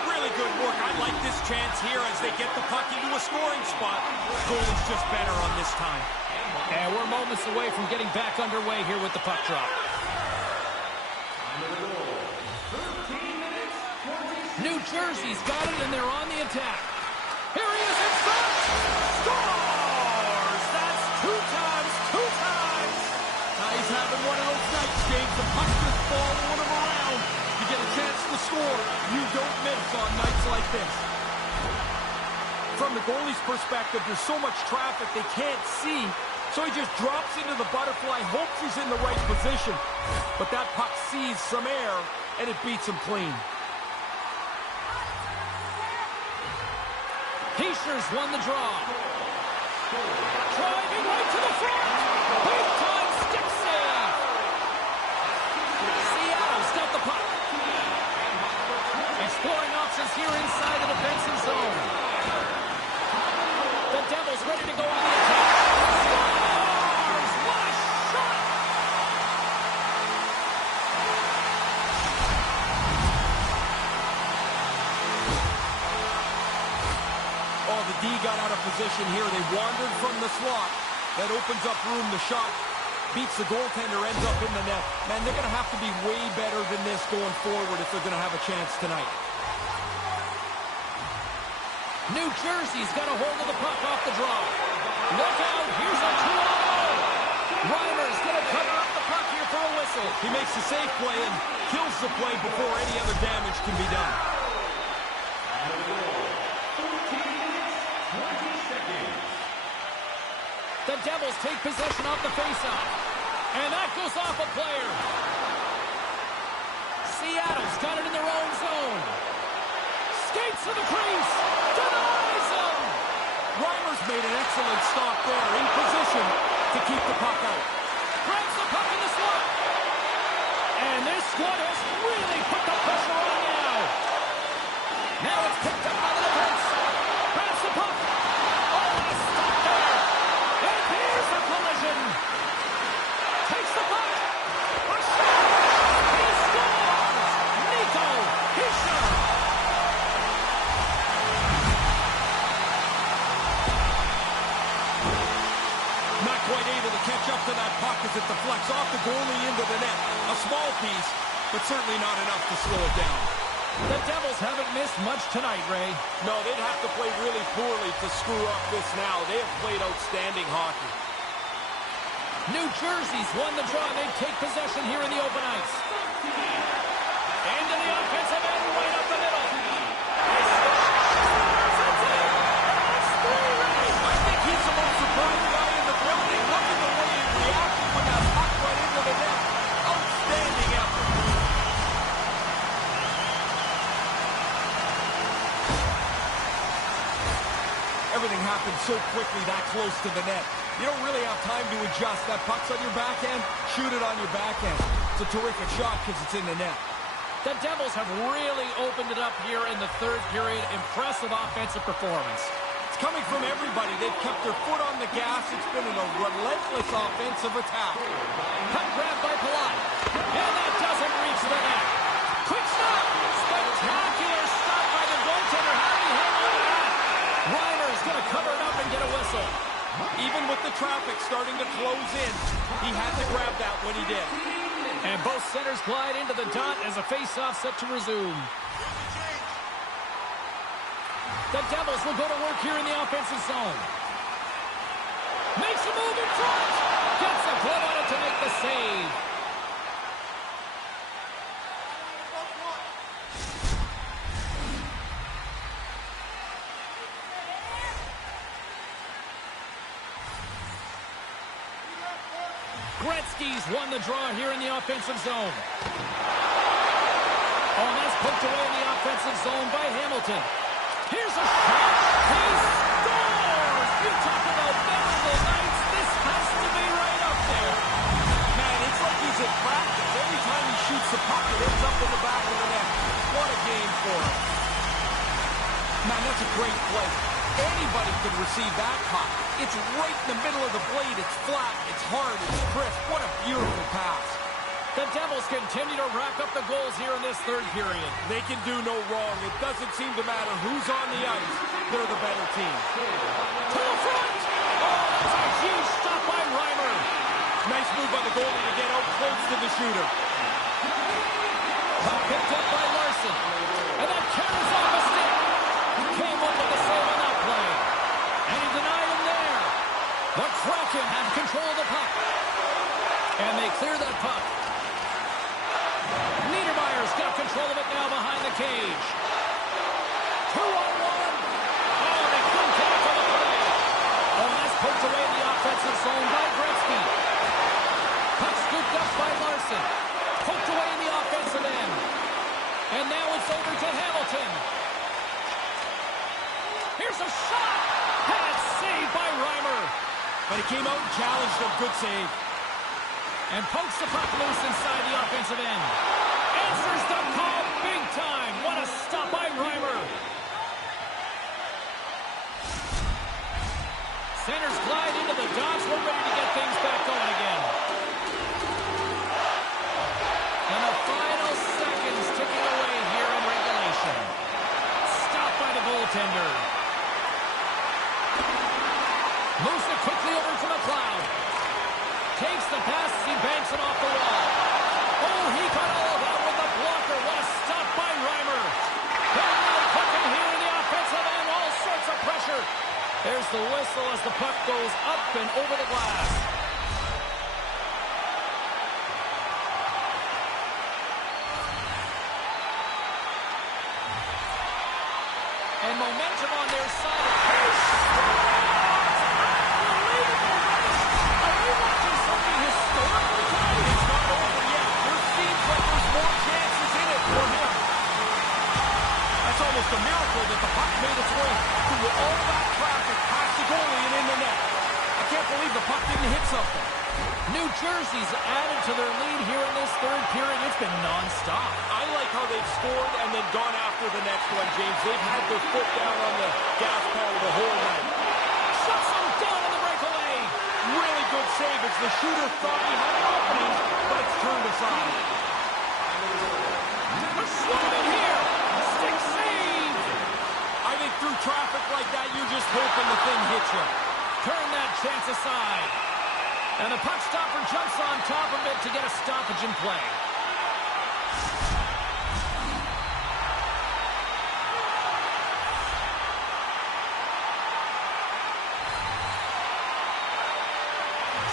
Really good work. I like this chance here as they get the puck into a scoring spot. Goalie's just better on this time. And we're moments away from getting back underway here with the puck drop. New Jersey's got it, and they're on the attack. Here he is in front! Scores! That's two times! He's having one of those nights, James. The puck's just following him around. You get a chance to score. You don't miss on nights like this. From the goalie's perspective, there's so much traffic they can't see. So he just drops into the butterfly, hopes he's in the right position. But that puck sees some air, and it beats him clean. Heischer's won the draw. Driving right to the front. Big time stick save. Seattle's got the puck. Exploring options here inside the defensive zone. The Devils ready to go on the attack. Scores! What a shot! Oh, the D got out of position here. They wandered from the slot. That opens up room. The shot beats the goaltender, ends up in the net. Man, they're going to have to be way better than this going forward if they're going to have a chance tonight. New Jersey's got a hold of the puck off the draw. Look out, here's a 2-on-0. Reimer's going to cover up the puck here for a whistle. He makes a safe play and kills the play before any other damage can be done. The Devils take possession off the faceoff. And that goes off a player. Seattle's got it in their own zone. Skates to the crease. Denies him. Reimer's made an excellent stop there in position to keep the puck out. Grabs the puck in the slot. And this squad has really put the pressure on now. Now it's picked up by the defense. Grabs the puck. Oh, what a stop there. And here's the collision. Takes the puck. A shot. He scores. Nico Hischier. Not quite able to catch up to that puck as it deflects off the goalie into the net. A small piece, but certainly not enough to slow it down. The Devils haven't missed much tonight, Ray. No, they'd have to play really poorly to screw up this now. They have played outstanding hockey. New Jersey's won the draw. They take possession here in the open ice. Into the offensive end, right up the middle. I think he's the most surprised guy in the building. Look at the way he reacted when that puck went into the net. Outstanding effort. Everything happened so quickly that close to the net. You don't really have time to adjust. That puck's on your backhand, shoot it on your backhand. It's a terrific shot because it's in the net. The Devils have really opened it up here in the third period. Impressive offensive performance. It's coming from everybody. They've kept their foot on the gas. It's been a relentless offensive attack. Puck grab by Palat. And that doesn't reach the net. Quick stop. Spectacular stop by the goaltender. How did he hang on to that? Reimer's going to cover it up and get a whistle. Even with the traffic starting to close in, he had to grab that when he did. And both centers glide into the dot as a face-off set to resume. The Devils will go to work here in the offensive zone. Makes a move in front. Gets a glove on it to make the save. Gretzky's won the draw here in the offensive zone. Oh, and that's poked away in the offensive zone by Hamilton. Here's a shot. He scores! You talk about memorable nights. This has to be right up there. Man, it's like he's at practice. Every time he shoots the puck, it ends up in the back of the net. What a game for him. Man, that's a great play. Anybody can receive that puck. It's right in the middle of the blade. It's flat, it's hard, it's crisp. What a beautiful pass. The Devils continue to rack up the goals here in this third period. They can do no wrong. It doesn't seem to matter who's on the ice. They're the better team. To the front! Oh, that's a huge stop by Reimer. Nice move by the goalie to get out close to the shooter. Puck picked up by Larson. And that carries off a stick. He came up with the save on that play. And he denied him there. The Kraken have control of the puck. And they clear that puck. Niedermayer's got control of it now behind the cage. 2-on-1. Oh, they couldn't connect on the play. Oh, that's poked away in the offensive zone by Gretzky. Puck scooped up by Larson. Poked away in the offensive end. And now it's over to Hamilton. Here's a shot. And it's saved by Reimer. But he came out and challenged him. Good save. And pokes the puck loose inside the offensive end. Answers the call big time. What a stop by Reimer. Centers glide into the dots. We're ready to get things back going again. And the final seconds ticking away here in regulation. Stopped by the goaltender. Moves it quickly over to McLeod. Takes the pass as he banks it off the wall. Oh, he got all of that with the blocker. What a stop by Reimer. They're really cooking here in the offensive end. All sorts of pressure. There's the whistle as the puck goes up and over the glass. And momentum on their side. Almost a miracle that the puck made its way through all that traffic past the goalie and in the net. I can't believe the puck didn't hit something. New Jersey's added to their lead here in this third period. It's been nonstop. I like how they've scored and then gone after the next one, James. They've had their foot down on the gas pedal the whole night. Shuts them down on the breakaway. Really good save as the shooter thought he had an opening, but it's turned aside. A swing in here. Stick save. I think through traffic like that, you're just hoping the thing hits you. Turn that chance aside. And the puck stopper jumps on top of it to get a stoppage in play.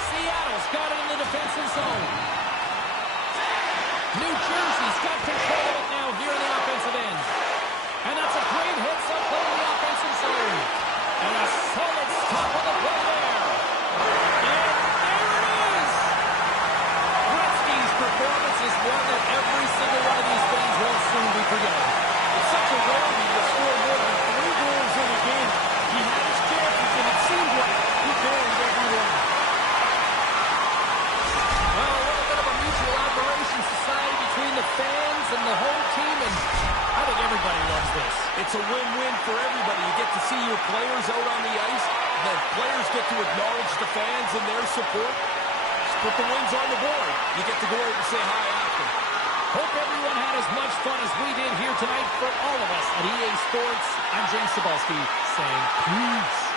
Seattle's got it in the defensive zone. New Jersey's got control of it now here in the offensive end. And that's a great hit, so play in the offensive zone. And a solid stop on the play there. And there it is! Gretzky's performance is one that every single one of these fans will soon be forgetting. It's such a rarity to score more than 3 goals in a game. He had his chances, and it seemed like he buried every one. Well, a little bit of a mutual admiration society between the fans and the home team, and I think everybody loves this. It's a win-win for everybody. You get to see your players out on the ice. The players get to acknowledge the fans and their support. Just put the wins on the board. You get to go out and say hi after. Hope everyone had as much fun as we did here tonight. For all of us at EA Sports, I'm James Cebulski saying peace.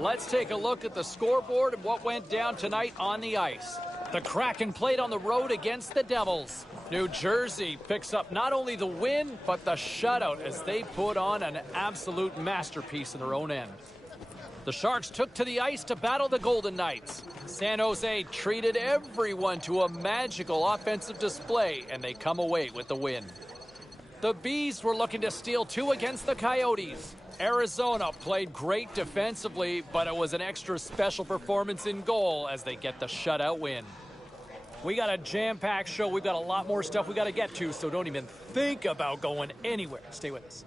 Let's take a look at the scoreboard and what went down tonight on the ice. The Kraken played on the road against the Devils. New Jersey picks up not only the win, but the shutout as they put on an absolute masterpiece in their own end. The Sharks took to the ice to battle the Golden Knights. San Jose treated everyone to a magical offensive display, and they come away with the win. The Bees were looking to steal 2 against the Coyotes. Arizona played great defensively, but it was an extra special performance in goal as they get the shutout win. We got a jam-packed show. We've got a lot more stuff we got to get to, so don't even think about going anywhere. Stay with us.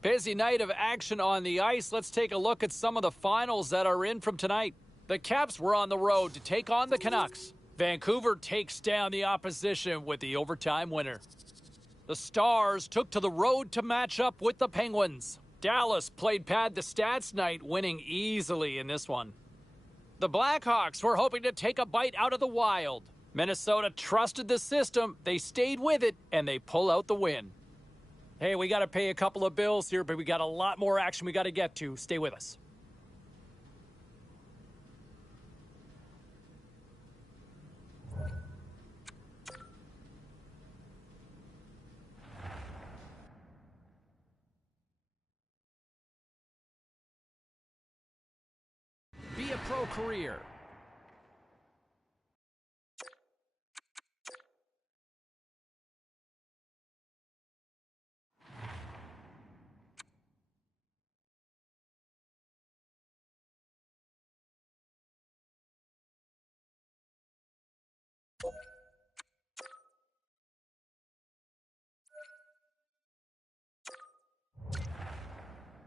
Busy night of action on the ice. Let's take a look at some of the finals that are in from tonight. The Caps were on the road to take on the Canucks. Vancouver takes down the opposition with the overtime winner. The Stars took to the road to match up with the Penguins. Dallas played pad the stats night, winning easily in this one. The Blackhawks were hoping to take a bite out of the Wild. Minnesota trusted the system, they stayed with it, and they pull out the win. Hey, we got to pay a couple of bills here, but we got a lot more action we got to get to. Stay with us. Be a pro career.